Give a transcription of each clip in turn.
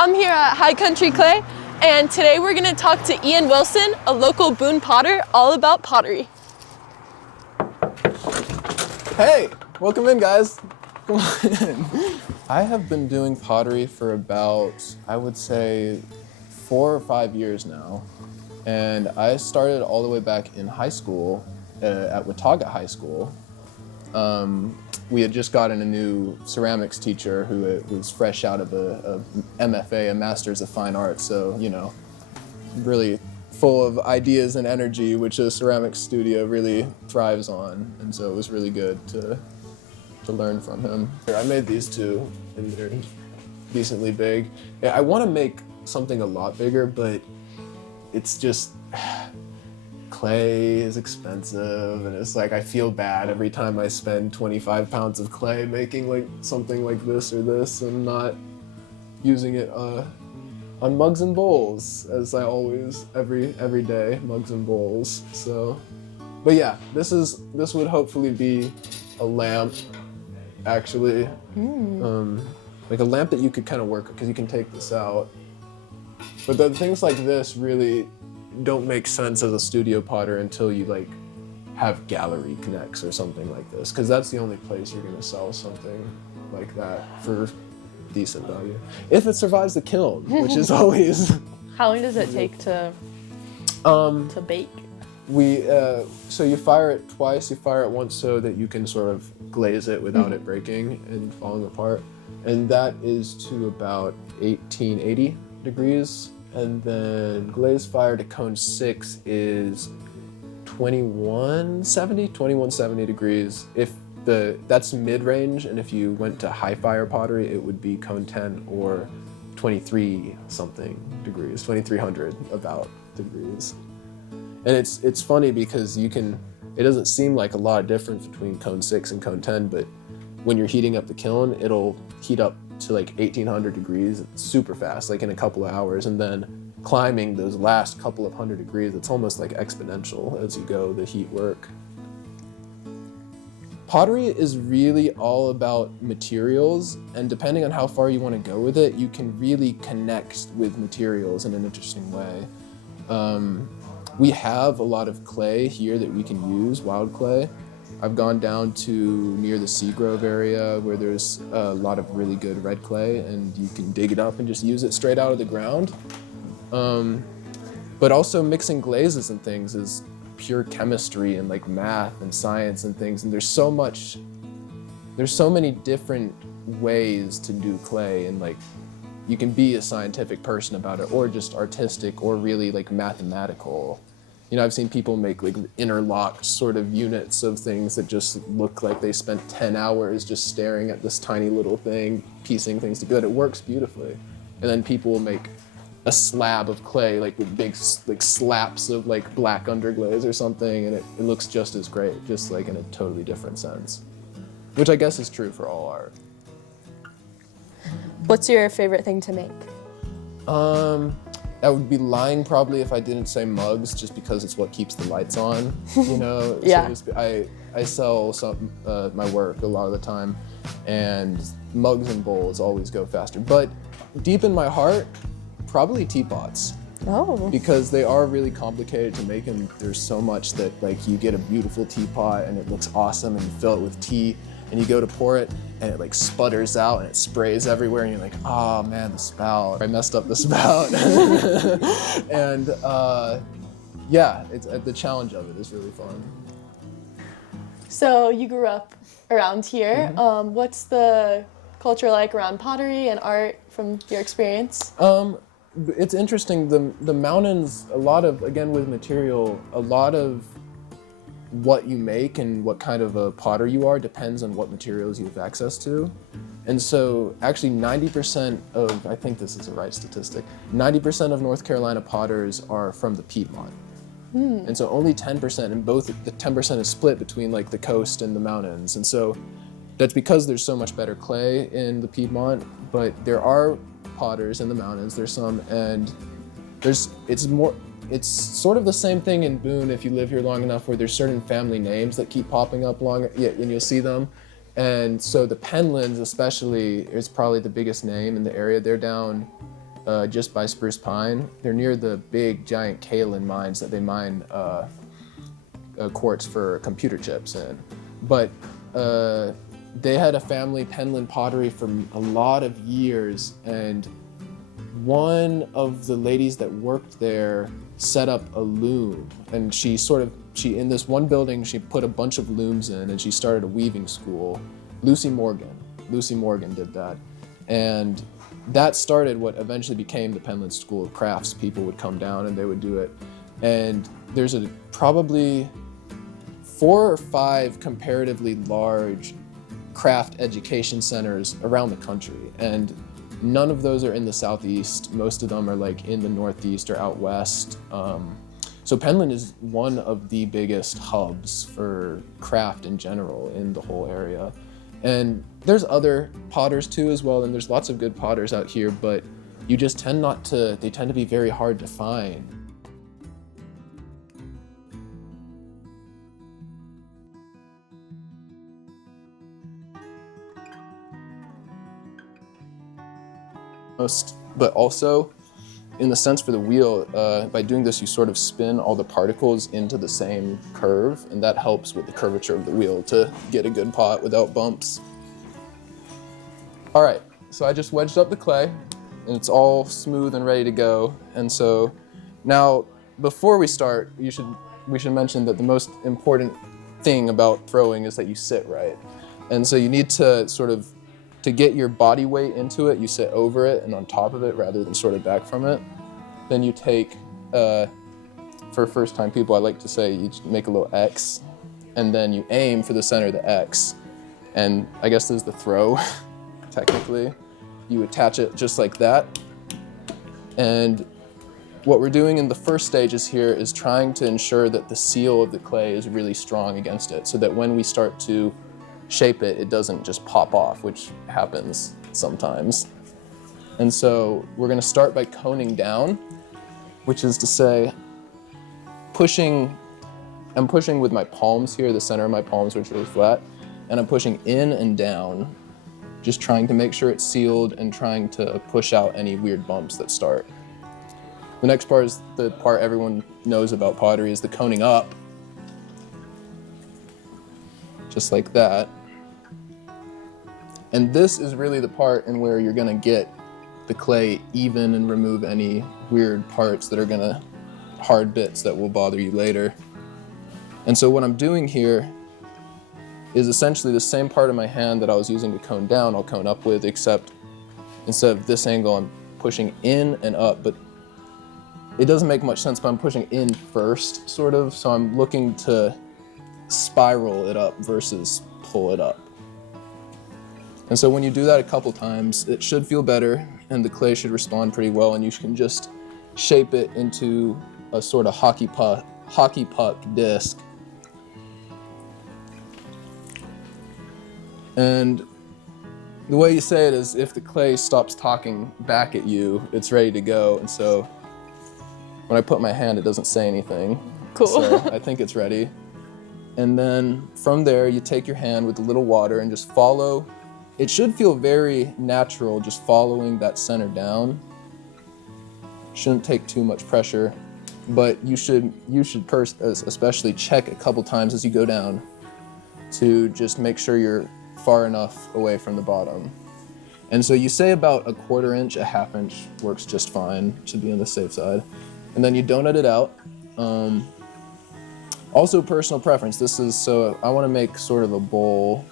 I'm here at High Country Clay, and today we're going to talk to Ian Wilson, a local Boone potter, all about pottery. Hey, welcome in, guys. Come on in. I have been doing pottery for about, I would say, 4 or 5 years now. And I started all the way back in high school, at Watauga High School. We had just gotten a new ceramics teacher who was fresh out of a MFA, a Master's of Fine Arts, so, you know, really full of ideas and energy, which a ceramics studio really thrives on. And so it was really good to learn from him. I made these two, and they're decently big. Yeah, I want to make something a lot bigger, but it's just, clay is expensive, and it's like I feel bad every time I spend 25 pounds of clay making like something like this or this and not using it on mugs and bowls, as I always every day, mugs and bowls. So, but yeah, this would hopefully be a lamp, actually, like a lamp that you could kind of work, because you can take this out. But the things like this really don't make sense as a studio potter until you like have gallery connects or something like this, because that's the only place you're going to sell something like that for decent value, if it survives the kiln, which is always. How long does it take to bake? So you fire it twice. You fire it once so that you can sort of glaze it without it breaking and falling apart, and that is to about 1880 degrees. And then glaze fire to cone 6 is 2170 degrees. That's mid-range, and if you went to high fire pottery, it would be cone 10 or 23 something degrees, 2300 about degrees. And it's funny because it doesn't seem like a lot of difference between cone 6 and cone 10, but when you're heating up the kiln, it'll heat up to like 1800 degrees super fast, like in a couple of hours, and then climbing those last couple of hundred degrees, it's almost like exponential as you go, the heat work. Pottery is really all about materials, and depending on how far you want to go with it, you can really connect with materials in an interesting way. We have a lot of clay here that we can use, wild clay. I've gone down to near the Seagrove area where there's a lot of really good red clay, and you can dig it up and just use it straight out of the ground. But also mixing glazes and things is pure chemistry and like math and science and things, and there's so many different ways to do clay, and like you can be a scientific person about it or just artistic or really like mathematical. You know, I've seen people make like interlocked sort of units of things that just look like they spent 10 hours just staring at this tiny little thing, piecing things together. It works beautifully. And then people will make a slab of clay, like with big like slaps of like black underglaze or something, and it looks just as great, just like in a totally different sense. Which I guess is true for all art. What's your favorite thing to make? I would be lying probably if I didn't say mugs, just because it's what keeps the lights on, you know? Yeah. So I sell my work a lot of the time, and mugs and bowls always go faster. But deep in my heart, probably teapots. Oh. Because they are really complicated to make, and there's so much that like you get a beautiful teapot and it looks awesome, and you fill it with tea, and you go to pour it, and it like sputters out and it sprays everywhere, and you're like, oh man, the spout. I messed up the spout. And yeah, the challenge of it is really fun. So you grew up around here. Mm-hmm. What's the culture like around pottery and art from your experience? It's interesting, the mountains, a lot of, again with material, a lot of what you make and what kind of a potter you are depends on what materials you have access to. And so actually 90% of, I think this is the right statistic, 90% of North Carolina potters are from the Piedmont. And so only 10%, and both the 10% is split between like the coast and the mountains. And so that's because there's so much better clay in the Piedmont, but there are potters in the mountains, there's some, and it's sort of the same thing in Boone if you live here long enough, where there's certain family names that keep popping up and you'll see them. And so the Penlands especially is probably the biggest name in the area. They're down just by Spruce Pine. They're near the big giant kaolin mines that they mine quartz for computer chips in. But they had a family, Penland Pottery, for a lot of years, and one of the ladies that worked there set up a loom, and she in this one building, she put a bunch of looms in, and she started a weaving school. Lucy Morgan did that. And that started what eventually became the Penland School of Crafts. People would come down and they would do it. And there's probably 4 or 5 comparatively large craft education centers around the country. And none of those are in the Southeast. Most of them are like in the Northeast or out West. So Penland is one of the biggest hubs for craft in general in the whole area. And there's other potters too as well, and there's lots of good potters out here, but you just tend they tend to be very hard to find. But also, in the sense for the wheel, by doing this, you sort of spin all the particles into the same curve, and that helps with the curvature of the wheel to get a good pot without bumps. All right, so I just wedged up the clay, and it's all smooth and ready to go. And so now, before we start, we should mention that the most important thing about throwing is that you sit right. And so you need to to get your body weight into it, you sit over it and on top of it rather than sort of back from it. Then you take, for first time people, I like to say you make a little X, and then you aim for the center of the X. And I guess this is the throw, technically. You attach it just like that. And what we're doing in the first stages here is trying to ensure that the seal of the clay is really strong against it, so that when we start to shape it, it doesn't just pop off, which happens sometimes. And so we're gonna start by coning down, which is to say, I'm pushing with my palms here, the center of my palms, which are really flat, and I'm pushing in and down, just trying to make sure it's sealed and trying to push out any weird bumps that start. The next part is the part everyone knows about pottery, is the coning up, just like that. And this is really the part in where you're gonna get the clay even and remove any weird parts that are hard bits that will bother you later. And so what I'm doing here is essentially the same part of my hand that I was using to cone down, I'll cone up with, except instead of this angle, I'm pushing in and up, but it doesn't make much sense, but I'm pushing in first, sort of, so I'm looking to spiral it up versus pull it up. And so when you do that a couple times, it should feel better, and the clay should respond pretty well, and you can just shape it into a sort of hockey puck disc. And the way you say it is, if the clay stops talking back at you, it's ready to go. And so when I put my hand, it doesn't say anything. Cool. So I think it's ready. And then from there, you take your hand with a little water and just follow. It should feel very natural, just following that center down. Shouldn't take too much pressure, but you should especially check a couple times as you go down to just make sure you're far enough away from the bottom. And so you say about a 1/4 inch, a 1/2 inch works just fine, should be on the safe side. And then you donut it out. Also personal preference, so I wanna make sort of a bowl.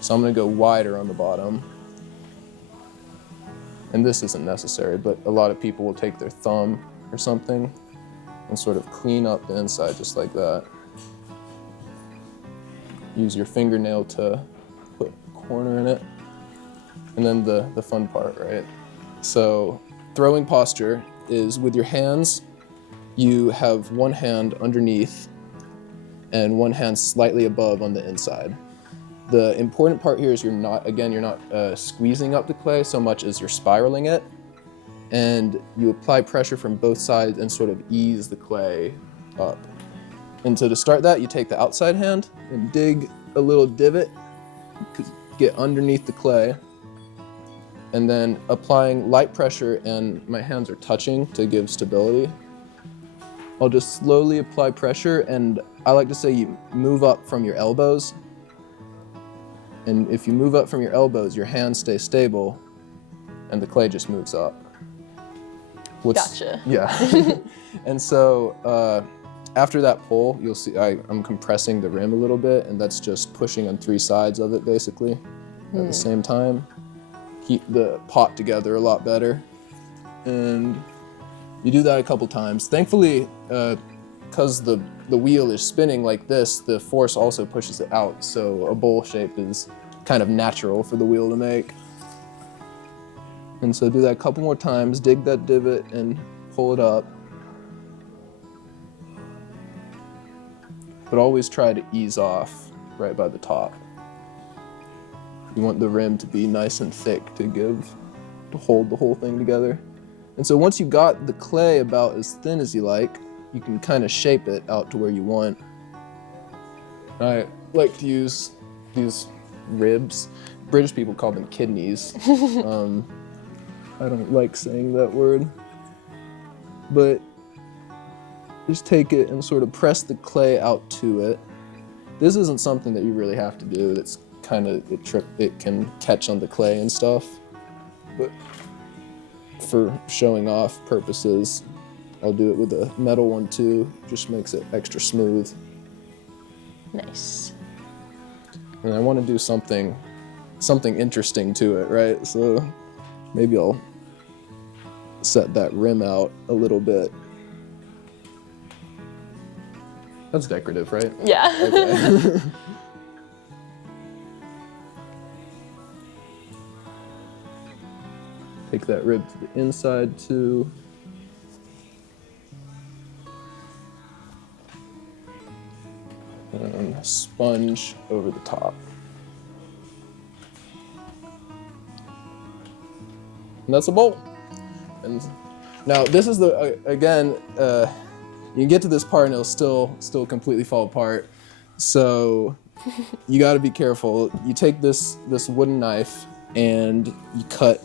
So I'm gonna go wider on the bottom. And this isn't necessary, but a lot of people will take their thumb or something and sort of clean up the inside just like that. Use your fingernail to put a corner in it. And then the fun part, right? So throwing posture is with your hands, you have one hand underneath and one hand slightly above on the inside. The important part here is you're not squeezing up the clay so much as you're spiraling it, and you apply pressure from both sides and sort of ease the clay up. And so to start that, you take the outside hand and dig a little divot, get underneath the clay, and then applying light pressure, and my hands are touching to give stability. I'll just slowly apply pressure, and I like to say you move up from your elbows. And if you move up from your elbows, your hands stay stable, and the clay just moves up. Gotcha. Yeah. And so after that pull, you'll see I'm compressing the rim a little bit, and that's just pushing on 3 sides of it basically at the same time. Keep the pot together a lot better. And you do that a couple times. Thankfully, because the wheel is spinning like this, the force also pushes it out, so a bowl shape is kind of natural for the wheel to make. And so do that a couple more times, dig that divot and pull it up. But always try to ease off right by the top. You want the rim to be nice and thick to hold the whole thing together. And so once you got the clay about as thin as you like, you can kind of shape it out to where you want. I like to use these ribs. British people call them kidneys. I don't like saying that word. But just take it and sort of press the clay out to it. This isn't something that you really have to do. That's kind of, it can catch on the clay and stuff. But for showing off purposes, I'll do it with a metal one too. Just makes it extra smooth. Nice. And I want to do something interesting to it, right? So maybe I'll set that rim out a little bit. That's decorative, right? Yeah. Okay. Take that rib to the inside too. And sponge over the top. And that's a bowl. And now this is the, again, you can get to this part and it'll still completely fall apart. So you gotta be careful. You take this wooden knife and you cut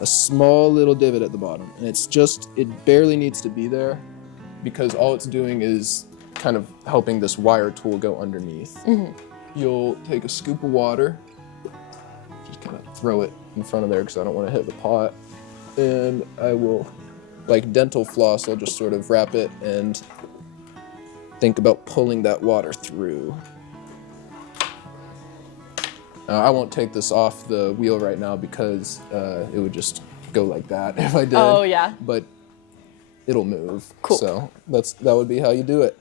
a small little divot at the bottom. And it barely needs to be there because all it's doing is kind of helping this wire tool go underneath. Mm-hmm. You'll take a scoop of water, just kind of throw it in front of there because I don't want to hit the pot. And I will, like dental floss, I'll just sort of wrap it and think about pulling that water through. I won't take this off the wheel right now because it would just go like that if I did. Oh, yeah. But it'll move. Cool. So that would be how you do it.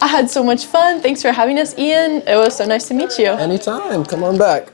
I had so much fun. Thanks for having us, Ian. It was so nice to meet you. Anytime. Come on back.